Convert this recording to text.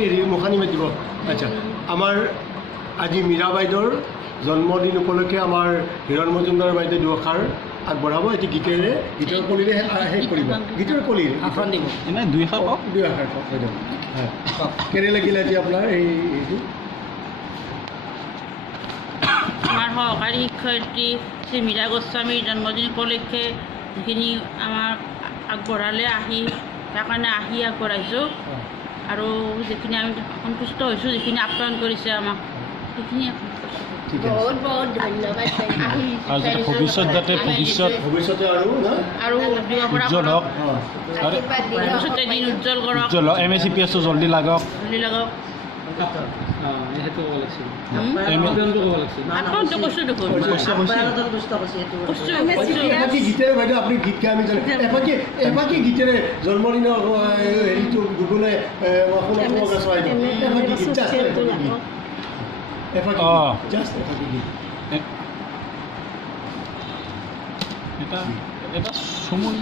আপুনি হেৰি মুখানি মাতিব আচ্ছা আমাৰ আজি মীৰা বাইদেউৰ জন্মদিন উপলক্ষে আমাৰ হিৰণ মজুমদাৰ বাইদেউ দুআষাৰ আগবঢ়াব এটি গীতেৰে গীতৰ কলিৰে শেষ কৰিব গীতৰ কলিৰ আখৰণ দিব এনে দুই আষাৰ কওক বাইদেউ হয় কেনে লাগিলে আজি আপোনাৰ এইটো আমাৰ সহকাৰী শিক্ষয়িত্ৰী শ্ৰী মীৰা গোস্বামীৰ জন্মদিন উপলক্ষে যিখিনি আমাৰ আগবঢ়ালে সেইকাৰণে আগবঢ়াইছোঁ আৰু যিখিনি আমি সন্তুষ্ট হৈছোঁ যিখিনি আপ্যায়ন কৰিছে আমাক সেইখিনি বহুত বহুত ধন্যবাদ আৰু যাতে ভৱিষ্যতে আৰু উজ্জ্বল হওক ভৱিষ্যতে দিন উজ্জ্বল কৰক উজ্জ্বল হওক MSCPS জল্দি লাগক সেইটো ক'ব লাগিছিল আপ্যায়নটো কৈছোঁ দেখোন এফাকি গীতেৰে বাইদেউ আপুনি গীত গাই আমি জানো এফাকি গীতেৰে জন্মদিনৰ হেৰিটো গুগলে চৰাই দিওঁ এফাকি গীত জাষ্ট এফাকি গীত এটা চমুনি